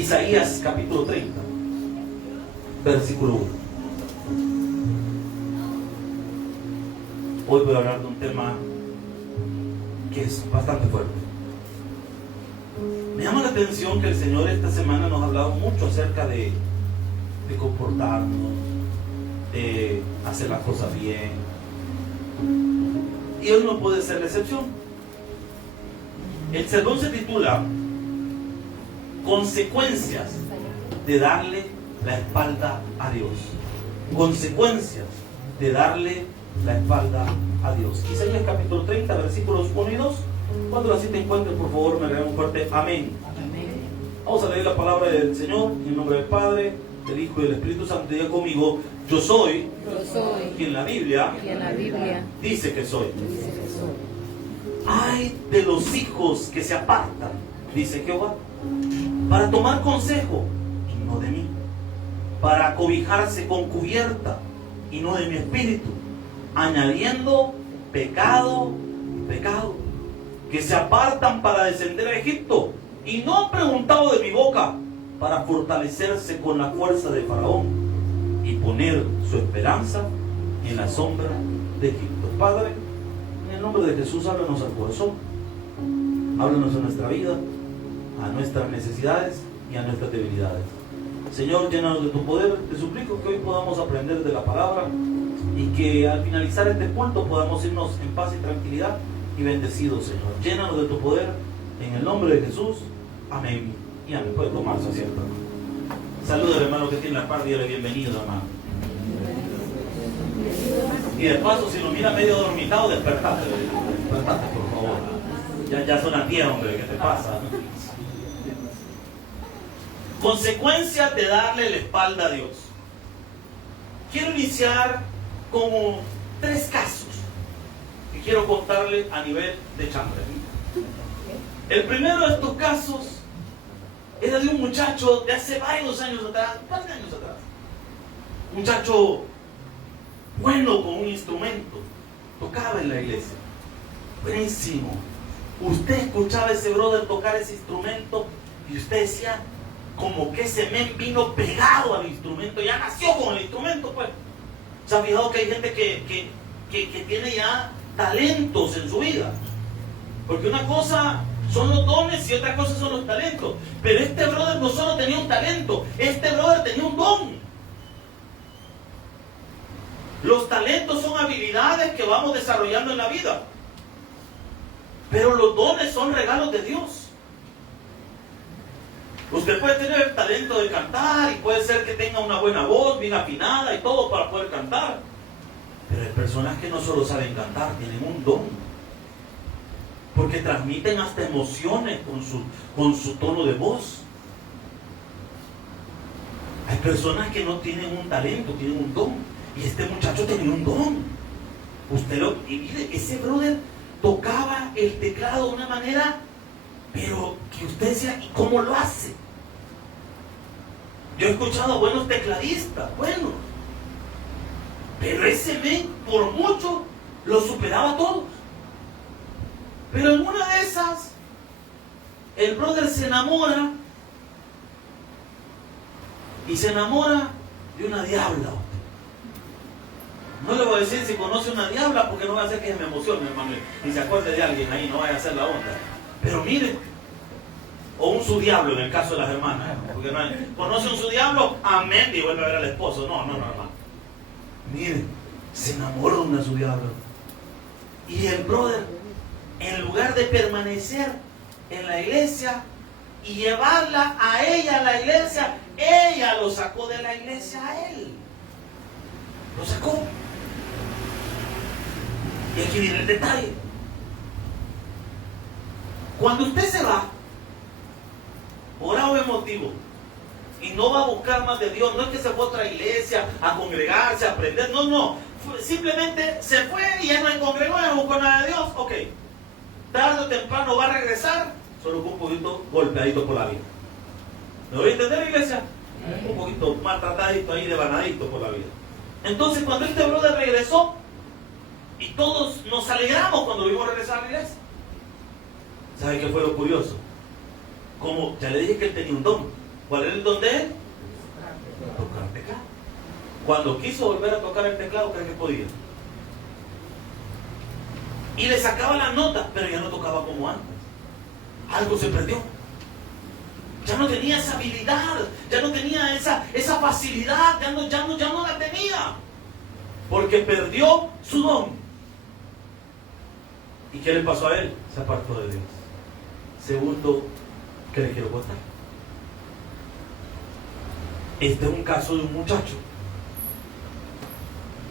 Isaías capítulo 30, versículo 1. Hoy voy a hablar de un tema que es bastante fuerte. Me llama la atención que el Señor esta semana nos ha hablado mucho acerca de comportarnos, de hacer las cosas bien. Y hoy no puede ser la excepción. El sermón se titula Consecuencias de darle la espalda a Dios. Consecuencias de darle la espalda a Dios. Isaías capítulo 30, versículos 1 y 2. Cuando así te encuentres, por favor, me regala un fuerte amén. Amén. Vamos a leer la palabra del Señor en el nombre del Padre, del Hijo y del Espíritu Santo. Diga conmigo: yo soy quien la Biblia dice que soy. Ay de los hijos que se apartan, dice Jehová, para tomar consejo y no de mí, para acobijarse con cubierta y no de mi espíritu, añadiendo pecado y pecado, que se apartan para descender a Egipto y no han preguntado de mi boca, para fortalecerse con la fuerza de Faraón y poner su esperanza en la sombra de Egipto. Padre, en el nombre de Jesús, háblanos al corazón, háblanos a nuestra vida, a nuestras necesidades y a nuestras debilidades. Señor, llénanos de tu poder. Te suplico que hoy podamos aprender de la palabra y que al finalizar este culto podamos irnos en paz y tranquilidad y bendecidos, Señor. Llénanos de tu poder en el nombre de Jesús. Amén. Y amén. Puede tomar su asiento. Saluda al hermano que tiene la par, dígale bienvenido, hermano. Y de paso, si lo mira medio dormitado, despertate, por favor. Ya son las 10, hombre, ¿qué te pasa? Consecuencias de darle la espalda a Dios. Quiero iniciar como 3 casos que quiero contarle a nivel de chambre. El primero de estos casos era de un muchacho de hace varios años atrás, un muchacho bueno con un instrumento, tocaba en la iglesia, buenísimo. Usted escuchaba a ese brother tocar ese instrumento y usted decía, como que ese men vino pegado al instrumento, ya nació con el instrumento, pues. ¿Se ha fijado que hay gente que tiene ya talentos en su vida? Porque una cosa son los dones y otra cosa son los talentos. Pero este brother no solo tenía un talento, este brother tenía un don. Los talentos son habilidades que vamos desarrollando en la vida, pero los dones son regalos de Dios. Usted puede tener el talento de cantar y puede ser que tenga una buena voz, bien afinada y todo para poder cantar. Pero hay personas que no solo saben cantar, tienen un don. Porque transmiten hasta emociones con su tono de voz. Hay personas que no tienen un talento, tienen un don. Y este muchacho tenía un don. Y mire, ese brother tocaba el teclado de una manera, pero que usted decía, ¿y cómo lo hace? Yo he escuchado a buenos tecladistas, buenos, pero ese men por mucho lo superaba a todos. Pero en una de esas, el brother se enamora, y se enamora de una diabla. No le voy a decir si conoce una diabla, porque no va a hacer que me emocione, hermano, y se acuerde de alguien ahí, no vaya a hacer la onda. Pero mire, o un su diablo en el caso de las hermanas, porque no hay, conoce un su diablo, amén, y vuelve a ver al esposo. No, hermano. Mire, se enamoró de una su diablo. Y el brother, en lugar de permanecer en la iglesia y llevarla a ella a la iglesia, ella lo sacó de la iglesia a él. Lo sacó. Y aquí viene el detalle. Cuando usted se va, por algo emotivo, y no va a buscar más de Dios, no es que se fue a otra iglesia a congregarse, a aprender, no. Simplemente se fue y ya no congregó, ya no buscó nada de Dios. Ok, tarde o temprano va a regresar, solo con un poquito golpeadito por la vida. ¿Me voy a entender, iglesia? Un poquito maltratadito ahí, devanadito por la vida. Entonces, cuando este brother regresó, y todos nos alegramos cuando vimos regresar a la iglesia, ¿sabe qué fue lo curioso? Como ya le dije que él tenía un don, ¿Cuál era el don de él? Tocar teclado. Cuando quiso volver a tocar el teclado, ¿cree que podía? Y le sacaba las notas, pero ya no tocaba como antes. Algo se perdió. Ya no tenía esa habilidad, ya no tenía esa facilidad, ya no la tenía. Porque perdió su don. ¿Y qué le pasó a él? Se apartó de Dios. Segundo, que le quiero contar. Este es un caso de un muchacho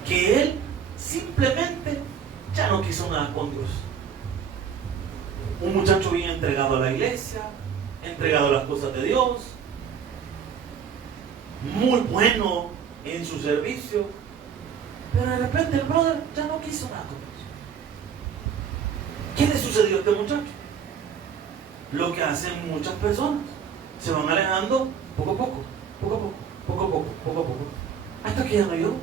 que él simplemente ya no quiso nada con Dios. Un muchacho bien entregado a la iglesia, entregado a las cosas de Dios, muy bueno en su servicio, pero de repente el brother ya no quiso nada con Dios. ¿Qué le sucedió a este muchacho? Lo que hacen muchas personas, se van alejando poco a poco, hasta que ya no llegó.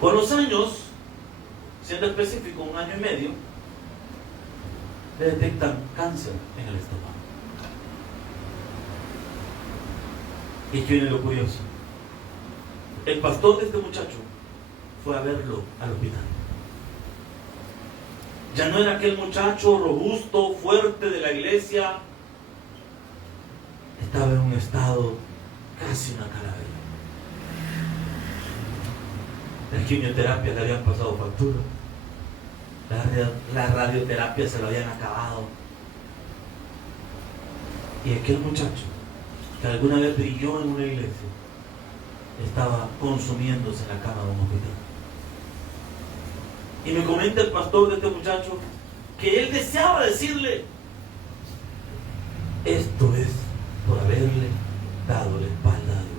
Con los años, siendo específico, 1 año y medio, le detectan cáncer en el estómago. ¿Y qué viene lo curioso? El pastor de este muchacho fue a verlo al hospital. Ya no era aquel muchacho robusto, fuerte de la iglesia. Estaba en un estado casi una calavera. La quimioterapia le habían pasado factura. La radioterapia se lo habían acabado. Y aquel muchacho que alguna vez brilló en una iglesia estaba consumiéndose en la cama de un hospital. Y me comenta el pastor de este muchacho que él deseaba decirle: esto es por haberle dado la espalda a Dios.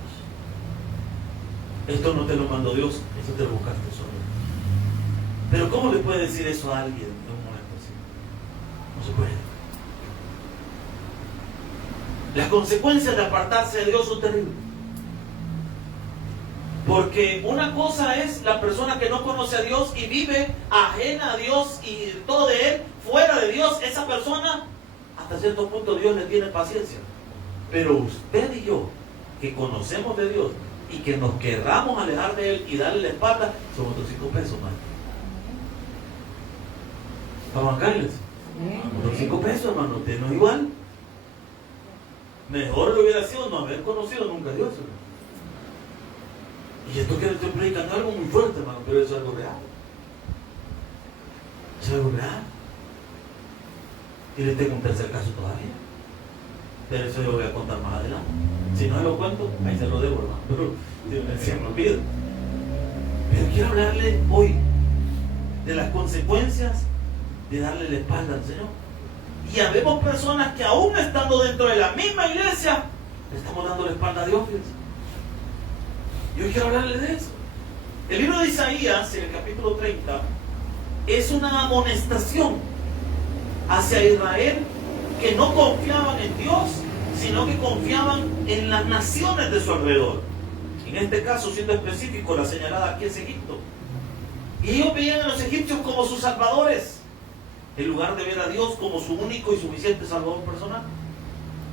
Esto no te lo mandó Dios, eso te lo buscaste solo. Pero ¿cómo le puede decir eso a alguien en un momento así? No se puede. Las consecuencias de apartarse de Dios son terribles. Porque una cosa es la persona que no conoce a Dios y vive ajena a Dios y todo de Él, fuera de Dios. Esa persona, hasta cierto punto, Dios le tiene paciencia. Pero usted y yo, que conocemos de Dios y que nos querramos alejar de Él y darle la espalda, son otros 5 pesos más. ¿Para bancarles? Otros 5 pesos, hermano. Usted no es igual. Mejor lo hubiera sido no haber conocido nunca a Dios, hermano. Y esto que le estoy predicando es algo muy fuerte, hermano, pero eso es algo real. Es algo real. Y le tengo un tercer caso todavía. Pero eso yo lo voy a contar más adelante. Si no lo cuento, ahí se lo debo, hermano. Pero se me olvida. Pero quiero hablarle hoy de las consecuencias de darle la espalda al Señor. Y habemos personas que aún estando dentro de la misma iglesia, le estamos dando la espalda a Dios. Yo quiero hablarle de eso. El libro de Isaías, en el capítulo 30, es una amonestación hacia Israel que no confiaban en Dios, sino que confiaban en las naciones de su alrededor. En este caso, siendo específico, la señalada aquí es Egipto. Y ellos veían a los egipcios como sus salvadores, en lugar de ver a Dios como su único y suficiente salvador personal.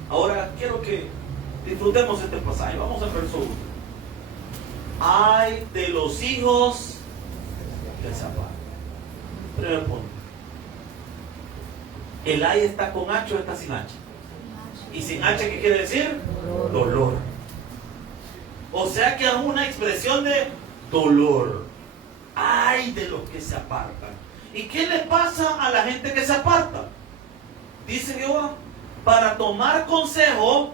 Ahora quiero que disfrutemos este pasaje. Vamos al verso 1. Ay de los hijos de Zapata. Primer punto. El ay está con H o está sin H. Y sin H, ¿qué quiere decir? Dolor. O sea que es una expresión de dolor. Ay de los que se apartan. ¿Y qué le pasa a la gente que se aparta? Dice Jehová: para tomar consejo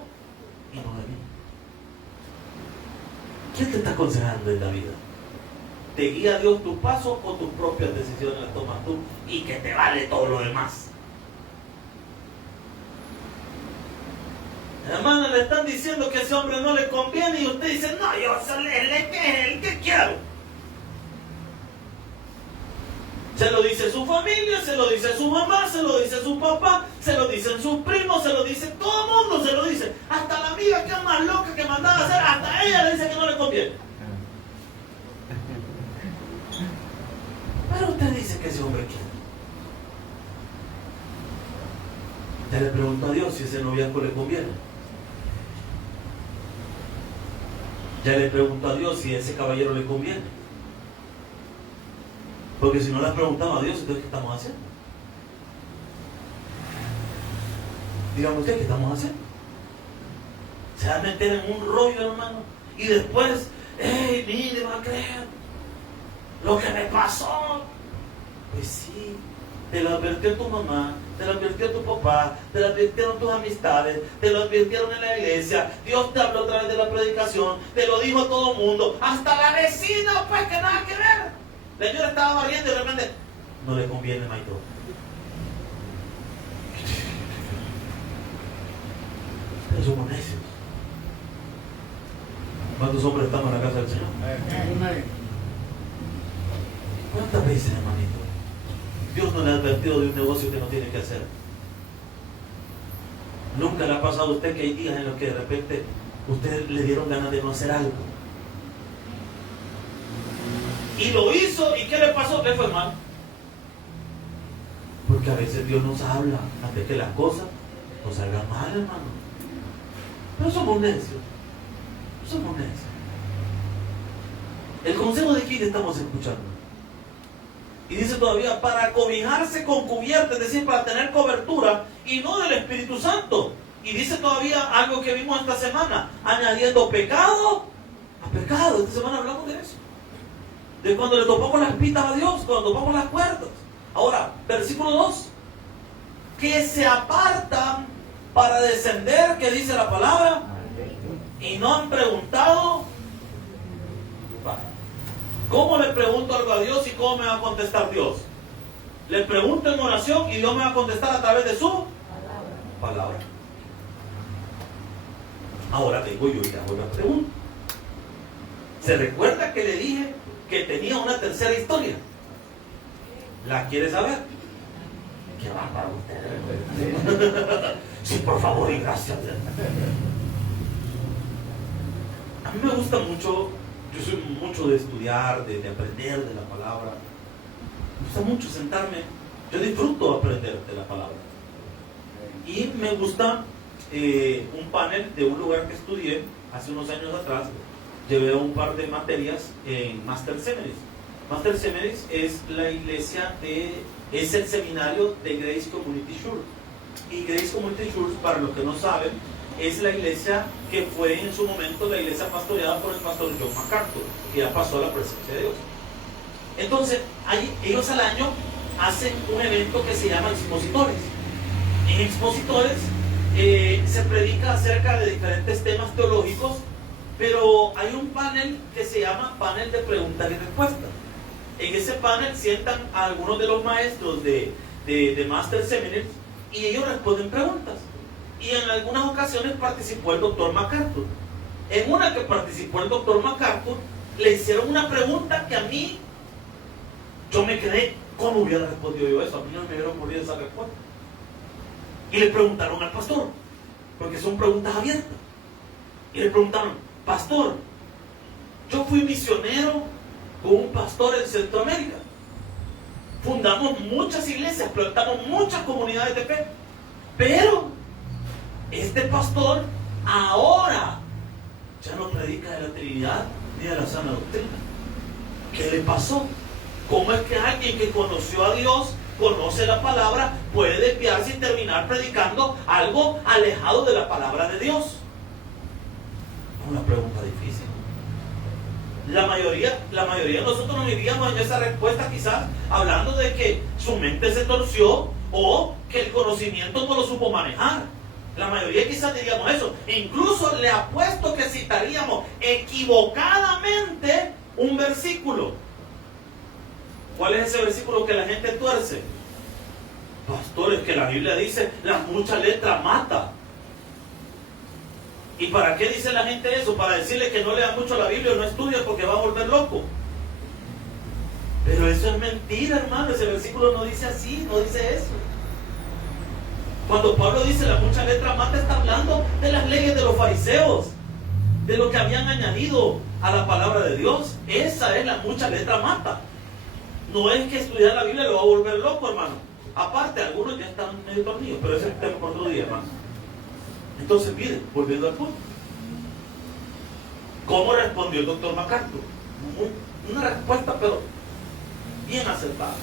y no de mí. ¿Quién te está aconsejando en la vida? ¿Te guía Dios tus pasos o tus propias decisiones las tomas tú y que te vale todo lo demás? Hermano, le están diciendo que ese hombre no le conviene y usted dice: no, yo soy el que quiero. Se lo dice su familia, se lo dice su mamá, se lo dice su papá, se lo dicen sus primos, se lo dice todo el mundo, se lo dice. Hasta la amiga que es más loca que mandaba a hacer, hasta ella le dice que no le conviene. Pero usted dice que ese hombre quiere. Ya le pregunto a Dios si ese noviazgo le conviene. Ya le pregunto a Dios si ese caballero le conviene. Porque si no le preguntamos a Dios, entonces ¿qué estamos haciendo? Dígame usted, ¿qué estamos haciendo? Se va a meter en un rollo, hermano. Y después, hey, mire, va a creer lo que me pasó. Pues sí, te lo advirtió tu mamá, te lo advirtió tu papá, te lo advirtieron tus amistades, te lo advirtieron en la iglesia, Dios te habló a través de la predicación, te lo dijo todo el mundo, hasta la vecina, pues, que nada que ver. La señora estaba barriendo y de repente, no le conviene, maestro. Pero somos necios. ¿Cuántos hombres estamos en la casa del Señor? ¿Cuántas veces, hermanito, Dios no le ha advertido de un negocio que no tiene que hacer? ¿Nunca le ha pasado a usted que hay días en los que de repente usted le dieron ganas de no hacer algo? Y lo hizo, ¿y qué le pasó? ¿Qué fue mal? Porque a veces Dios nos habla antes que las cosas nos salgan mal, hermano. Pero somos necios. Somos necios. ¿El consejo de quién estamos escuchando? Y dice todavía, para cobijarse con cubierta, es decir, para tener cobertura, y no del Espíritu Santo. Y dice todavía algo que vimos esta semana, añadiendo pecado a pecado. Esta semana hablamos de eso. De cuando le topamos las pitas a Dios, cuando topamos las cuerdas. Ahora, versículo 2. Que se apartan para descender, que dice la palabra, y no han preguntado. ¿Cómo le pregunto algo a Dios y cómo me va a contestar Dios? Le pregunto en oración y Dios me va a contestar a través de su palabra. Ahora tengo yo ya una pregunta. ¿Se recuerda que le dije que tenía una tercera historia? ¿La quiere saber? ¿Qué va para usted? Sí, por favor y gracias. A mí me gusta mucho, yo soy mucho de estudiar, de aprender de la palabra. Me gusta mucho sentarme, yo disfruto aprender de la palabra. Y me gusta un panel de un lugar que estudié hace unos años atrás. Llevé un par de materias en Master Seminaries. Master Seminaries es la iglesia es el seminario de Grace Community Church. Y Grace Community Church, para los que no saben, es la iglesia que fue en su momento la iglesia pastoreada por el pastor John MacArthur, que ya pasó a la presencia de Dios. Entonces, ellos al año hacen un evento que se llama Expositores. En Expositores se predica acerca de diferentes temas teológicos, pero hay un panel que se llama panel de preguntas y respuestas. En ese panel sientan a algunos de los maestros de Master Seminaries y ellos responden preguntas. Y en algunas ocasiones participó el doctor MacArthur. En una que participó el doctor MacArthur, le hicieron una pregunta que a mí, yo me quedé, ¿cómo hubiera respondido yo eso? A mí no me hubiera ocurrido esa respuesta. Y le preguntaron al pastor, porque son preguntas abiertas. Y le preguntaron, pastor, yo fui misionero con un pastor en Centroamérica. Fundamos muchas iglesias, plantamos muchas comunidades de fe. Pero este pastor ahora ya no predica de la Trinidad ni de la sana doctrina. ¿Qué le pasó? ¿Cómo es que alguien que conoció a Dios, conoce la palabra, puede desviarse y terminar predicando algo alejado de la palabra de Dios? Una pregunta difícil. La mayoría de nosotros nos iríamos en esa respuesta quizás hablando de que su mente se torció o que el conocimiento no lo supo manejar. La mayoría quizás diríamos eso. Incluso le apuesto que citaríamos equivocadamente un versículo. ¿Cuál es ese versículo que la gente tuerce? Pastores, que la Biblia dice, la mucha letra mata. ¿Y para qué dice la gente eso? Para decirle que no lea mucho la Biblia o no estudie porque va a volver loco. Pero eso es mentira, hermano. Ese versículo no dice así, no dice eso. Cuando Pablo dice la mucha letra mata, está hablando de las leyes de los fariseos, de lo que habían añadido a la palabra de Dios. Esa es la mucha letra mata. No es que estudiar la Biblia lo va a volver loco, hermano. Aparte, algunos ya están medio dormidos, pero ese es el tema por otro día más. Entonces, miren, volviendo al punto. ¿Cómo respondió el doctor MacArthur? Una respuesta, pero bien acertada.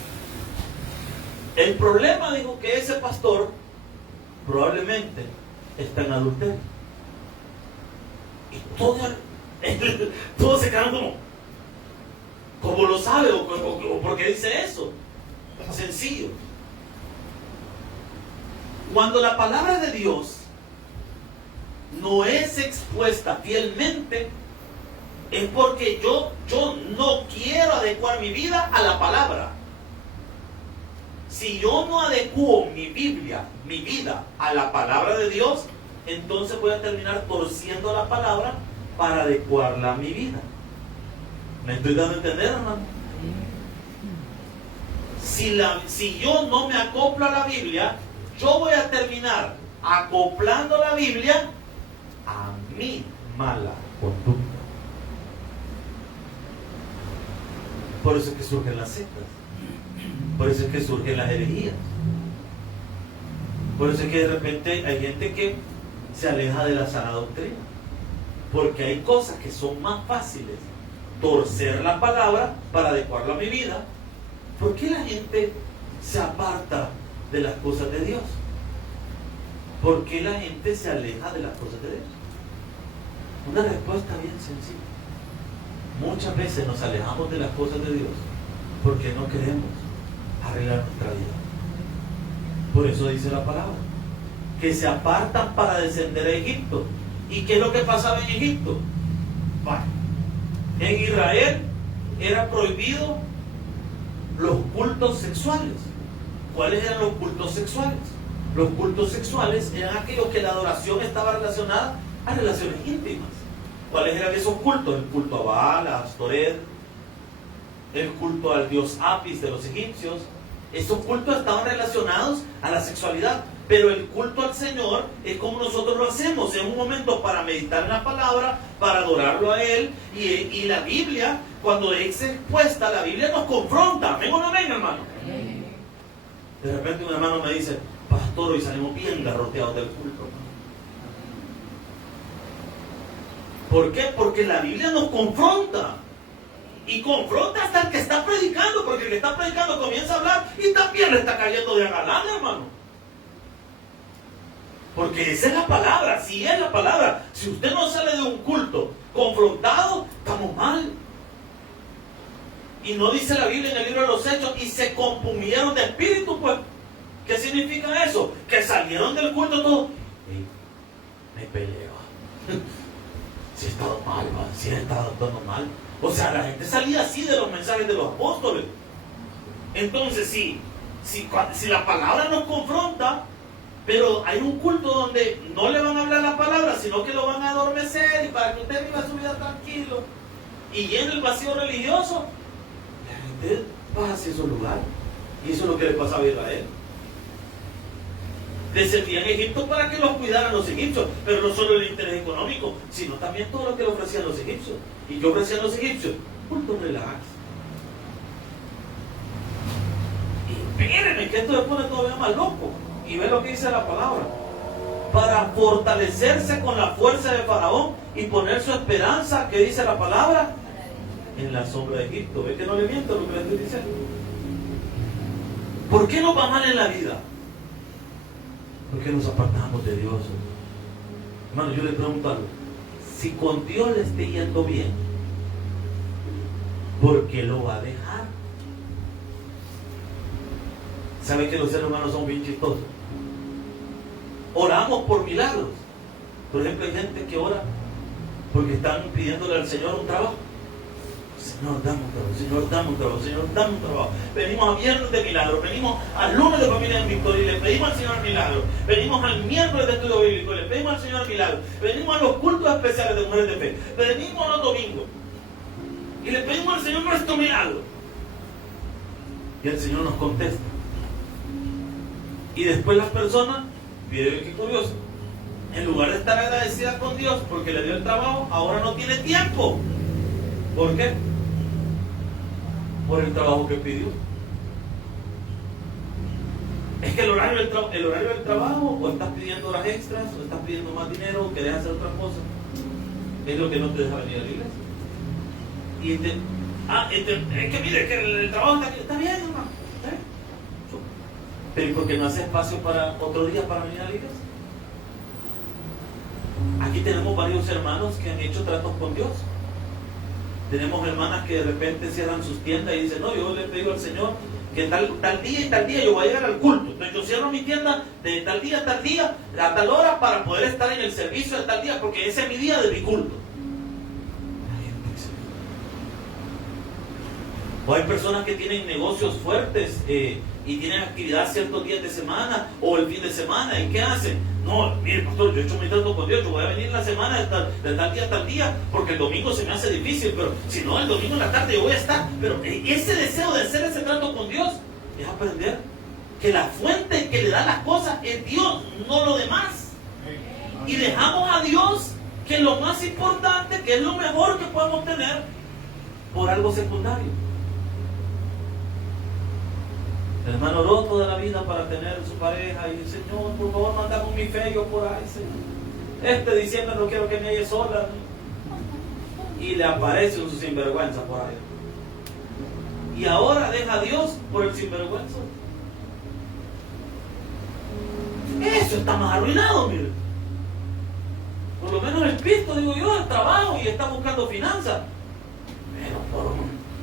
El problema, dijo, que ese pastor probablemente está en adulterio. Y todos se quedan como lo sabe o por qué dice eso. Sencillo. Cuando la palabra de Dios no es expuesta fielmente, es porque yo no quiero adecuar mi vida a la palabra. Si yo no adecuo mi vida a la palabra de Dios, entonces voy a terminar torciendo la palabra para adecuarla a mi vida. ¿Me estoy dando a entender, hermano? Si yo no me acoplo a la Biblia, yo voy a terminar acoplando la Biblia a mi mala conducta. Por eso es que surgen las sectas. Por eso es que surgen las herejías. Por eso es que de repente hay gente que se aleja de la sana doctrina. Porque hay cosas que son más fáciles torcer la palabra para adecuarla a mi vida. ¿Por qué la gente se aparta de las cosas de Dios? ¿Por qué la gente se aleja de las cosas de Dios? Una respuesta bien sencilla. Muchas veces nos alejamos de las cosas de Dios porque no queremos arreglar nuestra vida. Por eso dice la palabra, que se apartan para descender a Egipto. ¿Y qué es lo que pasaba en Egipto? Bueno, en Israel era prohibido los cultos sexuales. ¿Cuáles eran los cultos sexuales? Los cultos sexuales eran aquellos que la adoración estaba relacionada a relaciones íntimas. ¿Cuáles eran esos cultos? El culto a Baal, a Astoret, el culto al dios Apis de los egipcios. Esos cultos estaban relacionados a la sexualidad. Pero el culto al Señor es como nosotros lo hacemos. Es un momento para meditar en la palabra, para adorarlo a Él. Y la Biblia, cuando es expuesta, la Biblia nos confronta. ¿Amén o no amén, hermano? De repente un hermano me dice, pastor, hoy salimos bien garroteados del culto. ¿Por qué? Porque la Biblia nos confronta. Y confronta hasta el que está predicando, porque el que está predicando comienza a hablar y también le está cayendo de agalán, hermano. Porque esa es la palabra, sí es la palabra. Si usted no sale de un culto confrontado, estamos mal. Y no dice la Biblia en el libro de los Hechos, y se compungieron de espíritu, pues. ¿Qué significa eso? Que salieron del culto todos. Me peleo. Si he estado mal, si he estado actuando mal. O sea, la gente salía así de los mensajes de los apóstoles. Entonces, si la palabra nos confronta, pero hay un culto donde no le van a hablar la palabra, sino que lo van a adormecer y para que usted viva su vida tranquilo y llene el vacío religioso, la gente va hacia esos lugares. Y eso es lo que le pasaba a Israel. Descendían a Egipto para que los cuidaran los egipcios, pero no solo el interés económico, sino también todo lo que le ofrecían los egipcios. ¿Y qué ofrecían los egipcios? Culto relax. Y espérenme, que esto se pone todavía más loco. Y ve lo que dice la palabra. Para fortalecerse con la fuerza de Faraón y poner su esperanza, ¿qué dice la palabra? En la sombra de Egipto. ¿Ve que no le miento lo que le estoy diciendo? ¿Por qué nos va mal en la vida? Porque nos apartamos de Dios. Hermano, yo le pregunto algo. Si con Dios le esté yendo bien, ¿por qué lo va a dejar? ¿Saben que los seres humanos son bien chistosos? Oramos por milagros. Por ejemplo, hay gente que ora porque están pidiéndole al Señor un trabajo. Señor, dame un trabajo, Señor, dame un trabajo, Señor, dame un trabajo. Venimos a viernes de milagros, venimos al lunes de familia en victoria y le pedimos al Señor milagros. Venimos al miércoles de estudio bíblico y le pedimos al Señor milagros. Venimos a los cultos especiales de mujeres de fe. Venimos a los domingos y le pedimos al Señor nuestro milagro. Y el Señor nos contesta. Y después las personas, miren qué curioso, en lugar de estar agradecidas con Dios porque le dio el trabajo, ahora no tiene tiempo. ¿Por qué? Por el trabajo que pidió. Es que el horario del trabajo, o estás pidiendo horas extras, o estás pidiendo más dinero, o querés hacer otras cosas, es lo que no te deja venir a la iglesia. Es que mire, que el trabajo está bien, hermano. Pero ¿y por qué no hace espacio para otro día para venir a la iglesia? Aquí tenemos varios hermanos que han hecho tratos con Dios. Tenemos hermanas que de repente cierran sus tiendas y dicen, no, yo le pido al Señor que tal día y tal día yo voy a llegar al culto. Entonces yo cierro mi tienda de tal día a tal hora para poder estar en el servicio de tal día, porque ese es mi día de mi culto. O hay personas que tienen negocios fuertes y tienen actividad ciertos días de semana o el fin de semana. ¿Y qué hacen? No, mire pastor, yo he hecho mi trato con Dios, yo voy a venir la semana de tal día a tal día, porque el domingo se me hace difícil, pero si no, el domingo en la tarde yo voy a estar. Pero ese deseo de hacer ese trato con Dios es aprender que la fuente que le da las cosas es Dios, no lo demás. Y dejamos a Dios, que es lo más importante, que es lo mejor que podemos tener, por algo secundario. El hermano oró toda la vida para tener su pareja y dice, Señor, por favor, no anda con mi feo por ahí, Señor. Diciembre no quiero que me haya sola. Y le aparece un sinvergüenza por ahí. Y ahora deja a Dios por el sinvergüenza. Eso está más arruinado, mire. Por lo menos el pisto, digo yo, el trabajo y está buscando finanzas. Pero por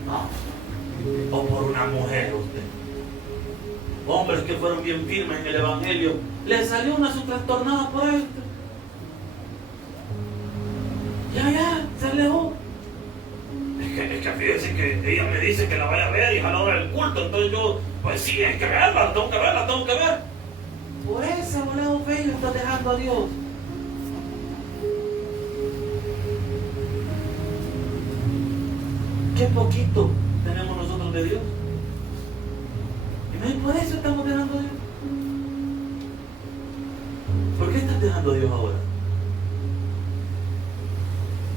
no. O por una mujer usted. Hombres que fueron bien firmes en el evangelio, le salió una trastornada por ahí. Ya, se alejó. Es que fíjense que ella me dice que la vaya a ver y a la hora del culto, entonces yo, pues sí, hay que verla, tengo que ver. Por ese volado feo está dejando a Dios. Qué poquito tenemos nosotros de Dios. Y por eso estamos dejando a Dios. ¿Por qué estás dejando a Dios ahora?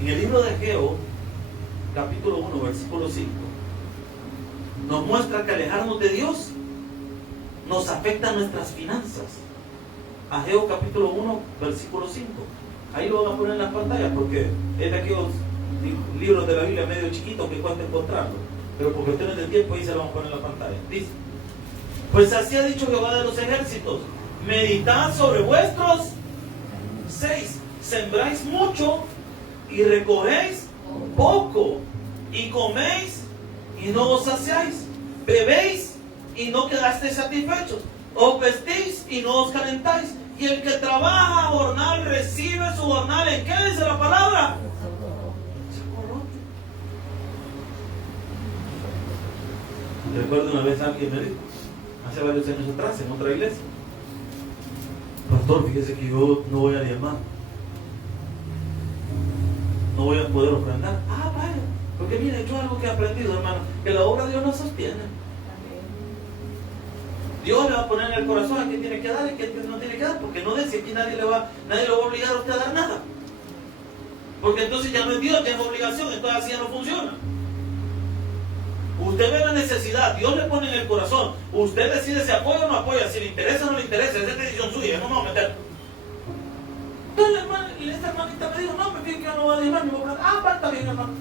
En el libro de Ageo, capítulo 1, versículo 5, nos muestra que alejarnos de Dios nos afecta nuestras finanzas. Ageo capítulo 1, versículo 5. Ahí lo van a poner en las pantallas porque es de aquellos libros de la Biblia medio chiquitos que cuesta encontrarlo. Pero por cuestiones de tiempo ahí se lo vamos a poner en la pantalla. Dice: pues así ha dicho Jehová de los ejércitos, meditad sobre vuestros 6. Sembráis mucho y recogéis poco, y coméis y no os saciáis, bebéis y no quedasteis satisfechos, os vestís y no os calentáis, y el que trabaja jornal recibe su jornal. ¿En qué dice la palabra? Recuerdo una vez alguien me dijo, hace varios años atrás, en otra iglesia: pastor, fíjese que yo no voy a diezmar, no voy a poder ofrendar. Ah, vaya, porque mire, yo algo que he aprendido, hermano, que la obra de Dios no sostiene. Dios le va a poner en el corazón a quien tiene que dar y a quien no tiene que dar, porque no dice que nadie lo va a obligar a usted a dar nada, porque entonces ya no es Dios, ya es obligación, entonces así ya no funciona. Usted ve la necesidad, Dios le pone en el corazón, usted decide si apoya o no apoya, si le interesa o no le interesa, esa es decisión suya, yo no me voy a meter. Entonces esta hermanita me dijo: no, me pide que yo no voy a diezmar, está bien, hermano.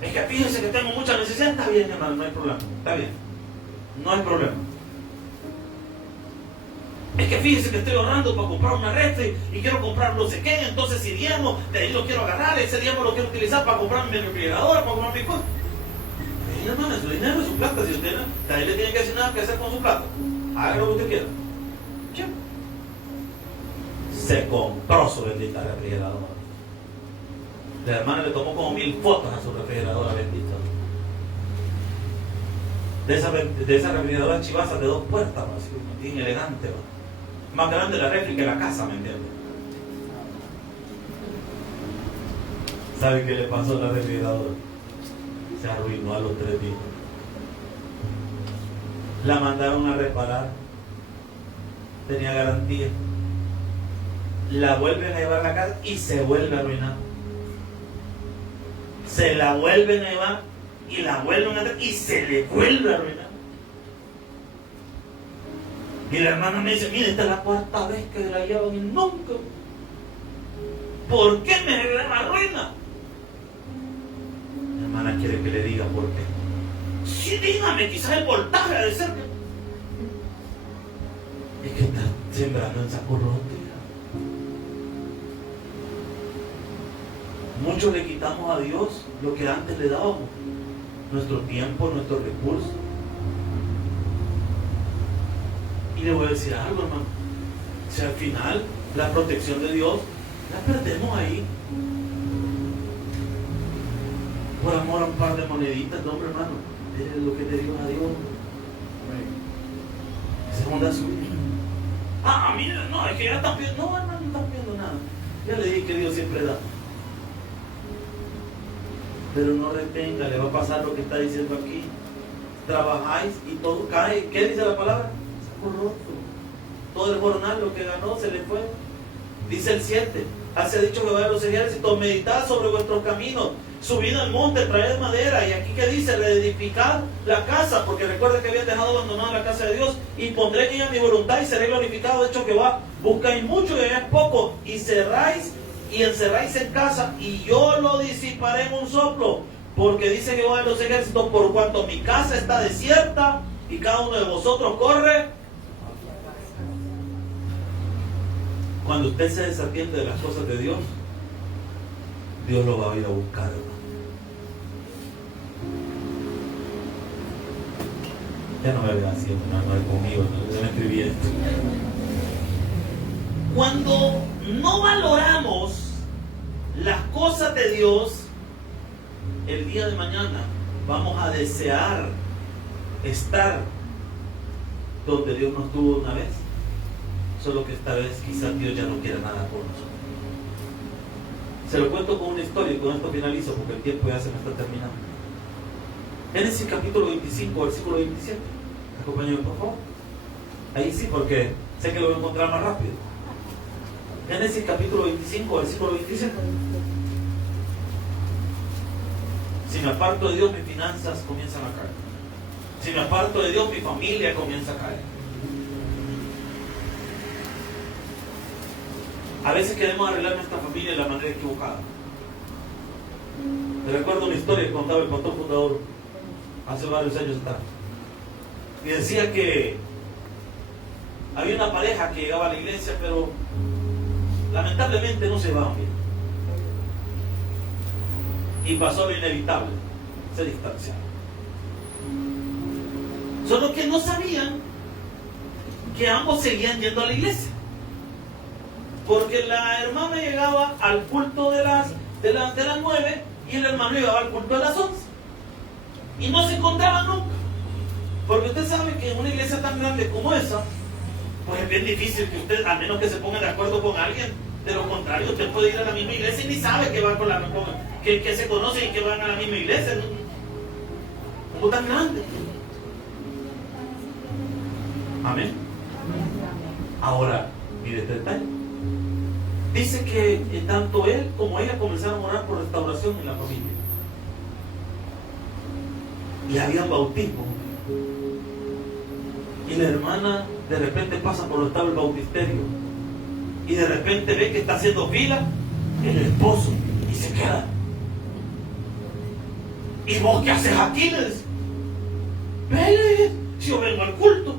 Es que fíjense que tengo mucha necesidad. Está bien, hermano, no hay problema, está bien, no hay problema. Es que fíjense que estoy ahorrando para comprar una red y quiero comprar no sé qué, entonces si diezmo, de ahí lo quiero agarrar, ese diezmo lo quiero utilizar para comprar mi refrigerador, para comprar mi cosa. Hermano, su dinero es su plata. Si usted nadie le tiene que decir nada que hacer con su plata, haga lo que usted quiera. ¿Qué? Se compró su bendita refrigeradora. La hermana le tomó como 1000 fotos a su refrigeradora bendita. De esa refrigeradora chivasa de 2 puertas, así, bien elegante, más grande la refri que la casa, ¿me entiendes? ¿Sabe qué le pasó a la refrigeradora? Se arruinó a los 3 días. La mandaron a reparar, tenía garantía. La vuelven a llevar a la casa y se vuelve a arruinar. Se la vuelven a llevar y la vuelven a traer y se le vuelve a arruinar. Y la hermana me dice, mire, esta es la cuarta vez que la llevan y nunca. ¿Por qué me arruina? Mi hermana quiere que le diga por qué. Sí, dígame, quizás el voltaje ha de ser. Es que está sembrando en saco roto. Muchos le quitamos a Dios lo que antes le dábamos. Nuestro tiempo, nuestros recursos. Y le voy a decir algo, hermano. Si al final la protección de Dios la perdemos ahí. Por amor a un par de moneditas, no, hombre, hermano. Es lo que te digo a Dios. Segunda suya. A mí no, es que ya están pidiendo. No, hermano, no están pidiendo nada. Ya le dije que Dios siempre da. Pero no retenga, le va a pasar lo que está diciendo aquí. Trabajáis y todo cae. ¿Qué dice la palabra? Saco roto. Todo el jornal, lo que ganó, se le fue. Dice el 7. Así ha dicho Jehová de los ejércitos: meditad sobre vuestros caminos, subid al monte, traed madera. Y aquí que dice: reedificad la casa, porque recuerda que habían dejado abandonada la casa de Dios. Y pondré en ella mi voluntad y seré glorificado. De hecho Jehová, buscáis mucho y halláis poco, y cerráis y encerráis en casa, y yo lo disiparé en un soplo. Porque dice Jehová de los ejércitos: por cuanto mi casa está desierta y cada uno de vosotros corre. Cuando usted se desatiende de las cosas de Dios, Dios lo va a ir a buscar, hermano. Ya no me vea así, hermano, conmigo, no me escribí esto. Cuando no valoramos las cosas de Dios, el día de mañana vamos a desear estar donde Dios nos tuvo una vez. Solo que esta vez quizás Dios ya no quiere nada por nosotros. Se lo cuento con una historia y con esto finalizo porque el tiempo ya se me está terminando. Génesis capítulo 25, versículo 27. Acompáñame, por favor. Ahí sí, porque sé que lo voy a encontrar más rápido. Génesis capítulo 25, versículo 27. Si me aparto de Dios, mis finanzas comienzan a caer. Si me aparto de Dios, mi familia comienza a caer. A veces queremos arreglar nuestra familia de la manera equivocada. Me recuerdo una historia que contaba el pastor fundador hace varios años atrás. Y decía que había una pareja que llegaba a la iglesia, pero lamentablemente no se llevaban bien. Y pasó lo inevitable, se distanciaron. Solo que no sabían que ambos seguían yendo a la iglesia. Porque la hermana llegaba al culto de las 9 y el hermano llegaba al culto de las 11. Y no se encontraban nunca. Porque usted sabe que en una iglesia tan grande como esa, pues es bien difícil que usted, a menos que se ponga de acuerdo con alguien. De lo contrario, usted puede ir a la misma iglesia y ni sabe que van que se conocen y que van a la misma iglesia. Como tan grande. Amén. Ahora, mire este detalle. Dice que tanto él como ella comenzaron a orar por restauración en la familia. Y habían bautismo. Y la hermana de repente pasa por donde estaba el bautisterio. Y de repente ve que está haciendo fila el esposo. Y se queda. ¿Y vos qué haces aquí? Le dice. Ve, si yo vengo al culto.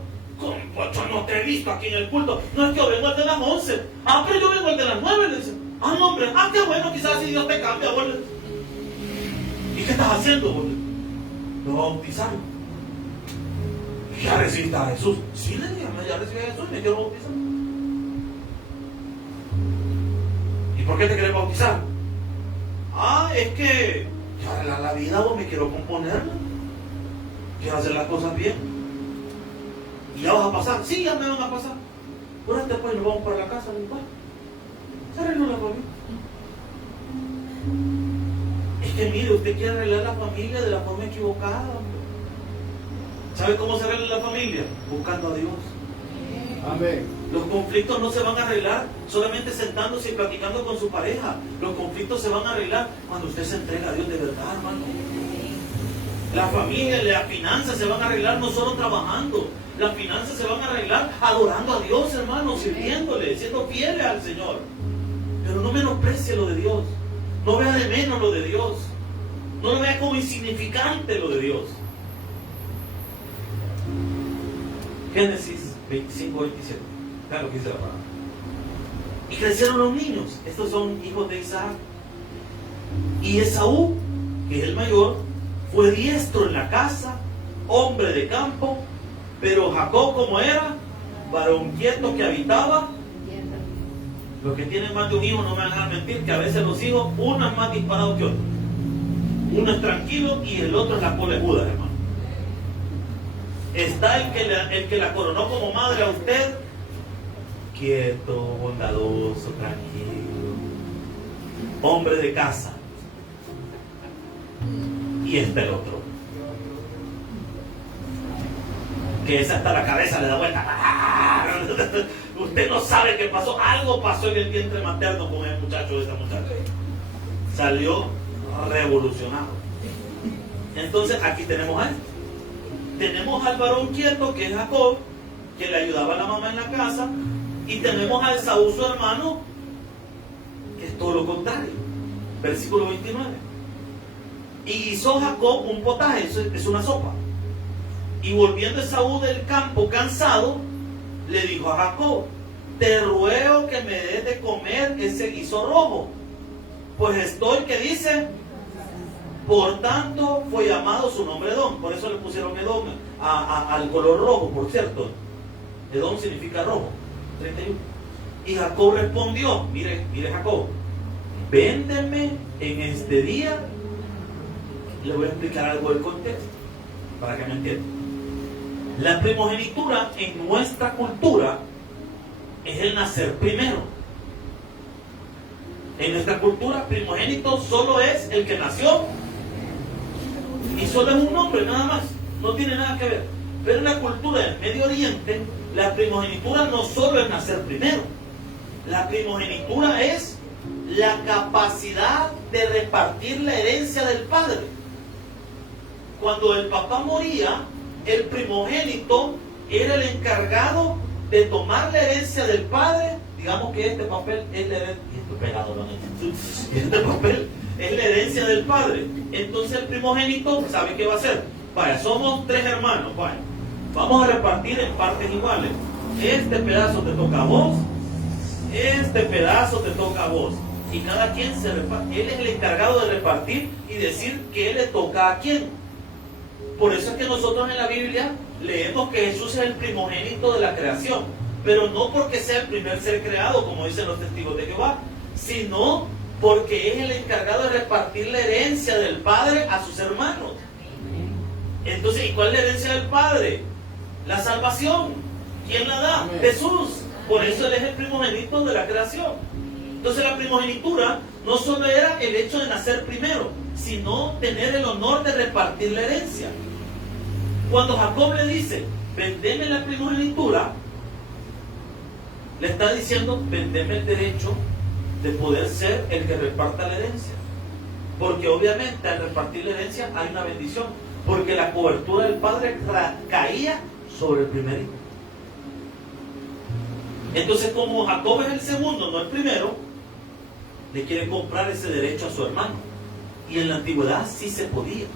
Yo no te he visto aquí en el culto. No es que yo vengo al de las 11. Pero yo vengo al de las 9. Le dice. No, hombre. Qué bueno, quizás si Dios te cambia, boludo. ¿Y qué estás haciendo, boludo? Lo bautizaron. ¿Ya recibiste a Jesús? Sí, le dije, ya recibí a Jesús y me quiero bautizar. ¿Y por qué te quieres bautizar? Es que ya la vida vos me quiero componerla. Quiero hacer las cosas bien. ¿Y ya vas a pasar? Sí, ya me van a pasar. Ahora después nos vamos para la casa. Se arregló la familia. Es que mire, usted quiere arreglar la familia de la forma equivocada. ¿Sabe cómo se arregla la familia? Buscando a Dios. Amén. Los conflictos no se van a arreglar solamente sentándose y platicando con su pareja. Los conflictos se van a arreglar cuando usted se entrega a Dios de verdad, hermano. La familia, las finanzas se van a arreglar no solo trabajando. Las finanzas se van a arreglar adorando a Dios, hermano, sirviéndole, siendo fieles al Señor. Pero no menosprecie lo de Dios. No vea de menos lo de Dios. No lo vea como insignificante lo de Dios. Génesis 25, 27. Claro que dice la palabra. Y crecieron los niños. Estos son hijos de Isaac. Y Esaú, que es el mayor, fue diestro en la casa, hombre de campo. Pero Jacob, como era, varón quieto que habitaba. Los que tienen más de un hijo no me van a mentir que a veces los hijos, uno es más disparado que otro. Uno es tranquilo y el otro es la pobre Judas, hermano. Está el que la coronó como madre a usted, quieto, bondadoso, tranquilo, hombre de casa. Y está el otro, que es hasta la cabeza le da vuelta. Usted no sabe qué pasó. Algo pasó en el vientre materno con el muchacho de esa muchacha. Salió revolucionado. Entonces aquí tenemos a él. Tenemos al varón quieto, que es Jacob, que le ayudaba a la mamá en la casa. Y tenemos a Esaú, su hermano, que es todo lo contrario. Versículo 29. Y hizo Jacob un potaje, eso es una sopa. Y volviendo Esaú del campo cansado, le dijo a Jacob: te ruego que me des de comer ese guiso rojo, pues estoy, que dice, por tanto fue llamado su nombre Edom. Por eso le pusieron Edom al color rojo, por cierto. Edom significa rojo. 31. Y Jacob respondió, mire Jacob, véndeme en este día. Le voy a explicar algo del contexto para que me entienda. La primogenitura en nuestra cultura es el nacer primero. En nuestra cultura, primogénito solo es el que nació y solo es un nombre, nada más. No tiene nada que ver. Pero en la cultura del Medio Oriente, la primogenitura no solo es nacer primero. La primogenitura es la capacidad de repartir la herencia del padre. Cuando el papá moría, el primogénito era el encargado de tomar la herencia del padre. Digamos que este papel es la herencia. Este papel es la herencia del padre. Entonces el primogénito sabe qué va a hacer. Vaya, somos 3 hermanos. Vaya, vamos a repartir en partes iguales. Este pedazo te toca a vos. Este pedazo te toca a vos. Y cada quien se reparte. Él es el encargado de repartir y decir qué le toca a quién. Por eso es que nosotros en la Biblia leemos que Jesús es el primogénito de la creación, pero no porque sea el primer ser creado, como dicen los testigos de Jehová, sino porque es el encargado de repartir la herencia del Padre a sus hermanos. Entonces, ¿y cuál es la herencia del Padre? La salvación. ¿Quién la da? Amén. Jesús. Por eso Él es el primogénito de la creación. Entonces la primogenitura no solo era el hecho de nacer primero, sino tener el honor de repartir la herencia. Cuando Jacob le dice, vendeme la primogenitura, le está diciendo, vendeme el derecho de poder ser el que reparta la herencia. Porque obviamente al repartir la herencia hay una bendición, porque la cobertura del padre caía sobre el primer hijo. Entonces, como Jacob es el segundo, no el primero, le quiere comprar ese derecho a su hermano. Y en la antigüedad sí se podía.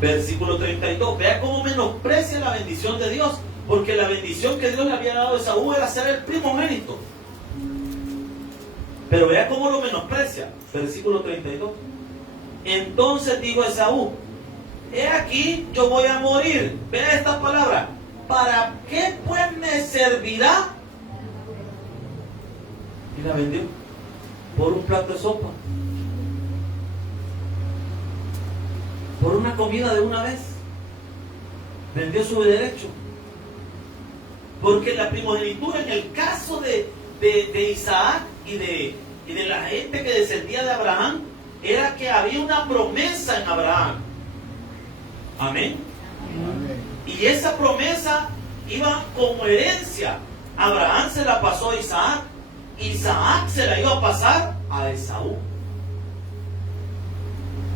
Versículo 32. Vea cómo menosprecia la bendición de Dios, porque la bendición que Dios le había dado a Esaú era ser el primogénito. Pero vea cómo lo menosprecia. Versículo 32. Entonces dijo Esaú: he aquí, yo voy a morir. Vea esta palabra. ¿Para qué pues me servirá? Y la vendió por un plato de sopa, por una comida de una vez. Vendió su derecho. Porque la primogenitura, en el caso de Isaac y de la gente que descendía de Abraham, era que había una promesa en Abraham. Amén. Y esa promesa iba como herencia. Abraham se la pasó a Isaac. Isaac se la iba a pasar a Esaú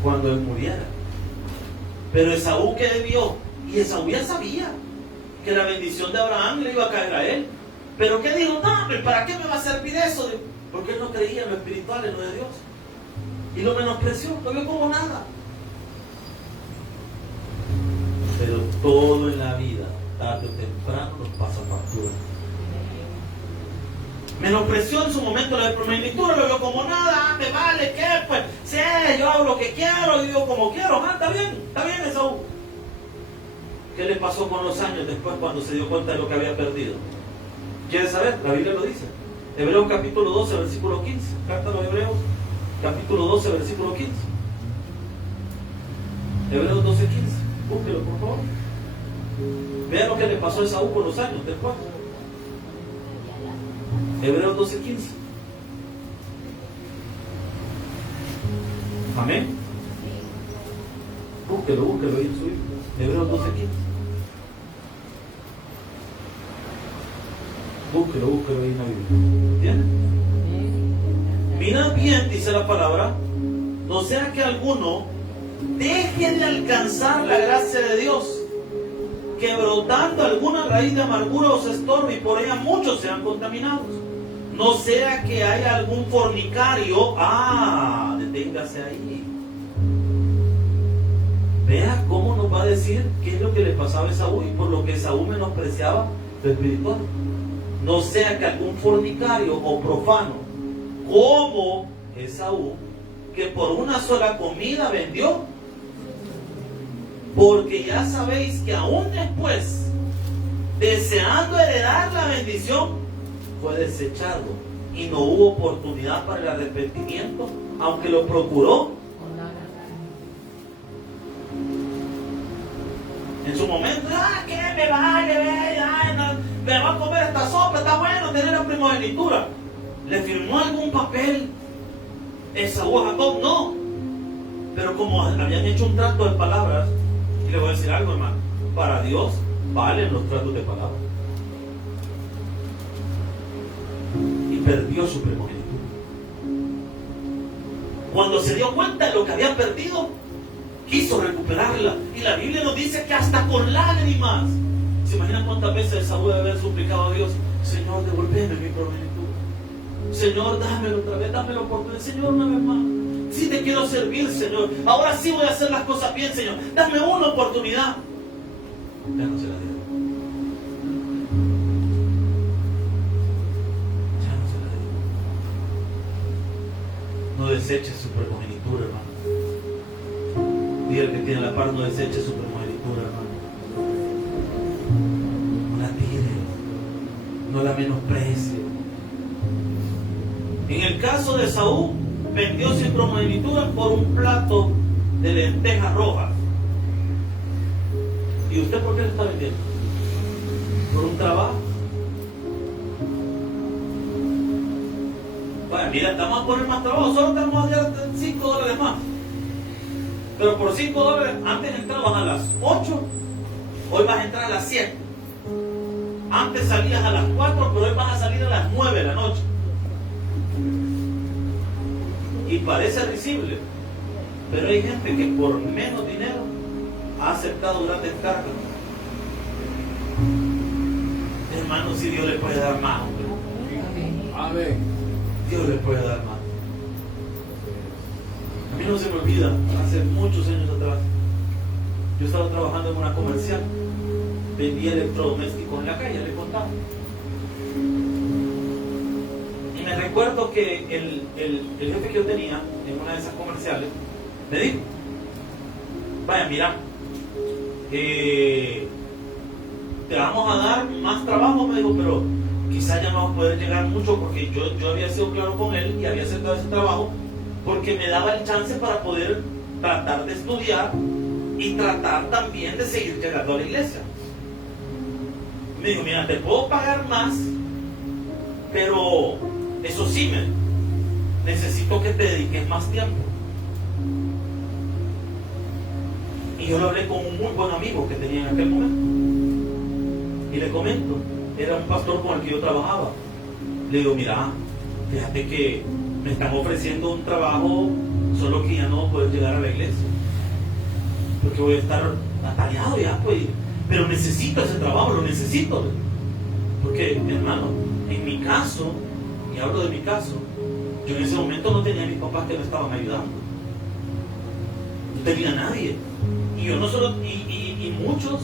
cuando él muriera. Pero Esaú, ¿qué debió? Y Esaú ya sabía que la bendición de Abraham le iba a caer a él. Pero ¿qué dijo? No, hombre, ¿para qué me va a servir eso? Porque él no creía en lo espiritual, en lo de Dios. Y lo menospreció, lo vio como nada. Pero todo en la vida, tarde o temprano, nos pasa factura. Menospreció en su momento la primogenitura, lo vio como nada. Me vale, ¿qué? Pues, sí, yo hago lo que quiero, vivo como quiero. Está bien Esaú. ¿Qué le pasó con los años después cuando se dio cuenta de lo que había perdido? ¿Quieres saber? La Biblia lo dice. Hebreos capítulo 12, versículo 15. Carta a los Hebreos, capítulo 12, versículo 15. Hebreos 12, 15. Búsquelo, por favor. Vean lo que le pasó a Esaú con los años después. Hebreos 12, 15. Amén. Búsquelo ahí en su Biblia. Hebreos 12, 15. Búsquelo ahí en la Biblia. ¿Entiendes? Mira bien, dice la palabra, no sea que alguno deje de alcanzar la gracia de Dios, que brotando alguna raíz de amargura os estorbe y por ella muchos sean contaminados. No sea que haya algún fornicario. Deténgase ahí. Vea cómo nos va a decir qué es lo que le pasaba a Esaú y por lo que Esaú menospreciaba lo espiritual. No sea que algún fornicario o profano, como Esaú, que por una sola comida vendió, porque ya sabéis que aún después, deseando heredar la bendición, fue desechado y no hubo oportunidad para el arrepentimiento, aunque lo procuró. En su momento, ¿qué me vale? Me va a comer esta sopa, está bueno tener la primogenitura. ¿Le firmó algún papel Esaú a Jacob? No. Pero como habían hecho un trato de palabras, y le voy a decir algo, hermano, para Dios valen los tratos de palabras. Y perdió su primogenitura. Cuando se dio cuenta de lo que había perdido, quiso recuperarla. Y la Biblia nos dice que hasta con lágrimas. ¿Se imaginan cuántas veces Esaú debe haber suplicado a Dios? Señor, devuélveme mi primogenitura. Señor, dámelo otra vez, dame la oportunidad. Señor, una vez más. Sí te quiero servir, Señor. Ahora sí voy a hacer las cosas bien, Señor. Dame una oportunidad. Ya no se la dio. Ya no se la dio. No deseches su primogenitura, hermano. Dile al que tiene la par, no deseche su primogenitura, hermano. No la tire, no la menosprecie. En el caso de Esaú, vendió su primogenitura por un plato de lentejas rojas. ¿Y usted por qué lo está vendiendo? ¿Por un trabajo? Bueno, mira, estamos a poner más trabajo, solo estamos a hacer $5 más. Pero por $5, antes entrabas a las 8, hoy vas a entrar a las 7. Antes salías a las 4, pero hoy vas a salir a las 9 de la noche. Y parece risible, pero hay gente que por menos dinero ha aceptado grandes cargas. Hermano, si Dios le puede dar más, hombre. Amén. Dios le puede dar más. A mí no se me olvida, hace muchos años atrás, yo estaba trabajando en una comercial, vendía electrodomésticos en la calle, le contaba. Y me recuerdo que el jefe que yo tenía en una de esas comerciales me dijo: vaya, mira, te vamos a dar más trabajo, me dijo, pero quizás ya no vamos a poder llegar mucho, porque yo había sido claro con él y había aceptado ese trabajo porque me daba el chance para poder tratar de estudiar y tratar también de seguir llegando a la iglesia. Me dijo: mira, te puedo pagar más, pero eso sí, necesito que te dediques más tiempo. Y yo lo hablé con un muy buen amigo que tenía en aquel momento. Y le comento, era un pastor con el que yo trabajaba. Le digo: mira, fíjate que me están ofreciendo un trabajo, solo que ya no puedo llegar a la iglesia. porque voy a estar atareado ya, pues. Pero necesito ese trabajo, lo necesito. Porque, hermano, en mi caso, y hablo de mi caso, yo en ese momento no tenía a mis papás que me estaban ayudando. No tenía a nadie. Y yo no solo, y muchos,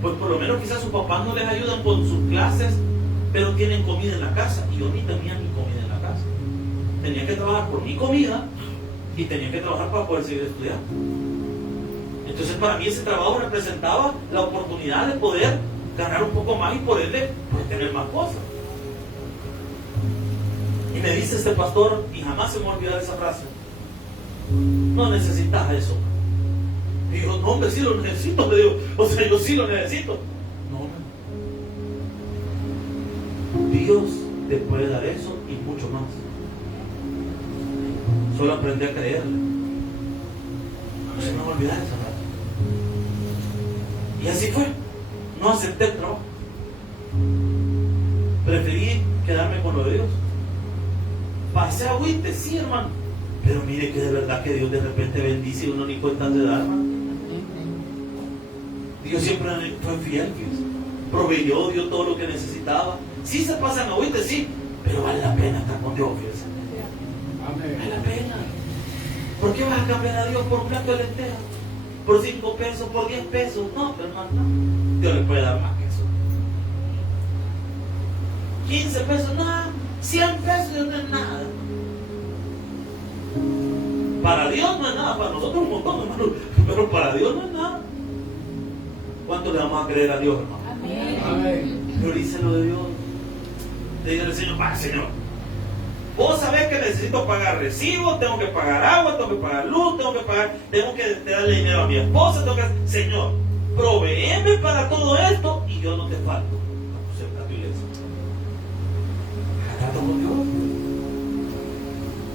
pues por lo menos quizás sus papás no les ayudan con sus clases, pero tienen comida en la casa. Y yo ni tenía ni comida en la casa. Tenía que trabajar por mi comida y tenía que trabajar para poder seguir estudiando. Entonces para mí ese trabajo representaba la oportunidad de poder ganar un poco más y poderle tener más cosas. Y me dice este pastor, y jamás se me va a olvidar esa frase: no necesitas eso. Y digo, no hombre, sí lo necesito. Me digo, o sea, yo sí lo necesito. No, Dios te puede dar eso y mucho más. Solo aprendí a creerle. No se me va a olvidar esa frase. Y así fue. No acepté el trabajo. Preferí quedarme con lo de Dios. Pasé agüite, sí, hermano. Pero mire que de verdad que Dios de repente bendice y uno ni cuenta de dar, hermano. Dios siempre fue fiel, fíjese. Proveyó, dio todo lo que necesitaba. Sí se pasan agüite, sí, pero vale la pena estar con Dios, fíjese. Vale la pena. ¿Por qué vas a cambiar a Dios por un plato de lentejas? Por 5 pesos, por 10 pesos. No, hermano, no. Dios le puede dar más que eso. 15 pesos, nada. 100 pesos no es nada. Para Dios no es nada. Para nosotros un montón, hermano. Pero para Dios no es nada. ¿Cuánto le vamos a creer a Dios, hermano? Amén. Priorícelo de Dios. Dígale al Señor: para, Señor, vos sabés que necesito pagar recibos, tengo que pagar agua, tengo que pagar luz, tengo que darle dinero a mi esposa, Señor, provéeme para todo esto y yo no te falto. A tu iglesia. Trato con Dios.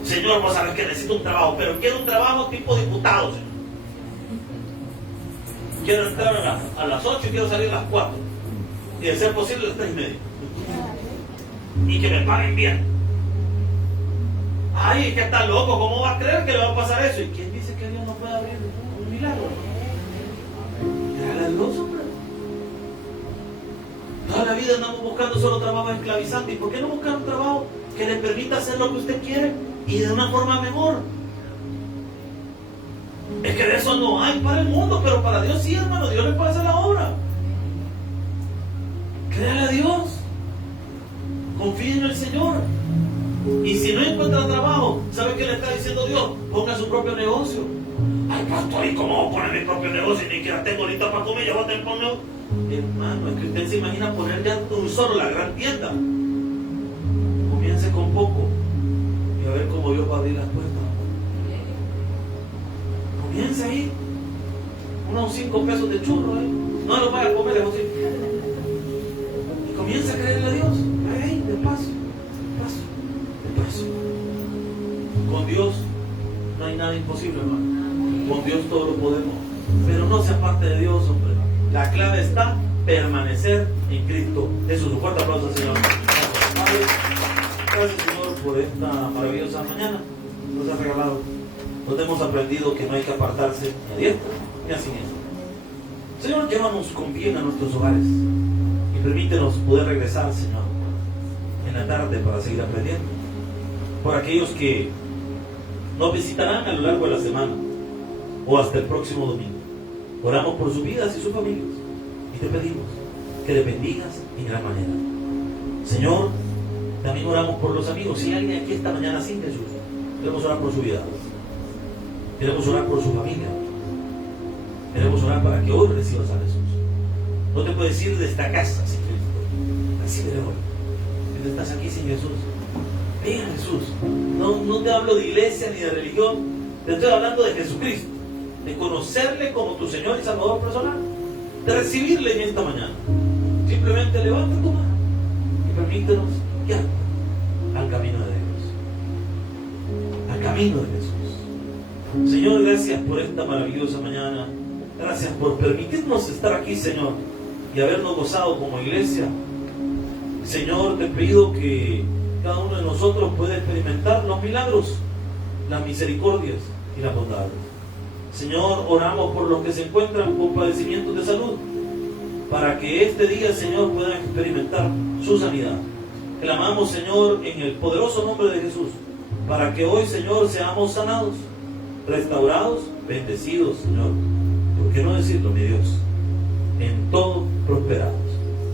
Señor, vos sabés que necesito un trabajo, pero quiero un trabajo tipo diputado, Señor. Quiero entrar a las 8 y quiero salir a las 4. Y de ser posible a las 3:30. Y que me paguen bien. Ay, es que está loco, ¿cómo va a creer que le va a pasar eso? ¿Y quién dice que Dios no puede abrir un milagro? Créale a Dios, hombre. Toda la vida andamos buscando solo trabajo esclavizante. ¿Y por qué no buscar un trabajo que le permita hacer lo que usted quiere y de una forma mejor? Es que de eso no hay para el mundo, pero para Dios sí, hermano. Dios le puede hacer la obra. Créale a Dios. Confíe en el Señor. Y si no encuentra trabajo, ¿sabe qué le está diciendo Dios? Ponga su propio negocio. Ay, pastor, ¿y cómo voy a poner mi propio negocio? Ni siquiera tengo ahorita para comer, ya voy a tener por negocio. Hermano, es que usted se imagina poner ya un solo la gran tienda. Comience con poco y a ver cómo Dios va a abrir las puertas. Comience ahí. Unos 5 pesos de churro, ¿eh? No lo vaya a comer, eso sí. Y comience a creerle a Dios. Ahí, de paso. Con Dios no hay nada imposible, hermano. Con Dios todo lo podemos. Pero no se aparte de Dios, hombre. La clave está permanecer en Cristo. Jesús. Un fuerte aplauso al Señor. Gracias, Señor, por esta maravillosa mañana. Nos ha regalado. Nos hemos aprendido que no hay que apartarse ni a diestra ni a siniestra. Señor, llévanos con bien a nuestros hogares y permítenos poder regresar, Señor, en la tarde para seguir aprendiendo. Por aquellos que nos visitarán a lo largo de la semana o hasta el próximo domingo, oramos por sus vidas y sus familias y te pedimos que le bendigas en gran manera. Señor, también oramos por los amigos. Si hay alguien aquí esta mañana sin Jesús, queremos orar por su vida, queremos orar por su familia, queremos orar para que hoy recibas a Jesús. No te puedes ir de esta casa sin Cristo. Recibe hoy. Si tú estás aquí sin Jesús, ven a Jesús. No te hablo de iglesia ni de religión, te estoy hablando de Jesucristo, de conocerle como tu Señor y Salvador personal, de recibirle en esta mañana. Simplemente levanta tu mano y permítenos guiar al camino de Dios, al camino de Jesús. Señor, gracias por esta maravillosa mañana. Gracias por permitirnos estar aquí, Señor, y habernos gozado como iglesia. Señor, te pido que cada uno de nosotros pueda experimentar los milagros, las misericordias y las bondades. Señor, oramos por los que se encuentran con padecimientos de salud, para que este día, Señor, puedan experimentar su sanidad. Clamamos, Señor, en el poderoso nombre de Jesús, para que hoy, Señor, seamos sanados, restaurados, bendecidos, Señor. ¿Por qué no decirlo, mi Dios? En todo prosperados.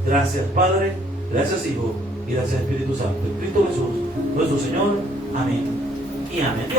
Gracias, Padre, gracias, Hijo, y gracias, Espíritu Santo. En Cristo Jesús, nuestro Señor. Amén y amén.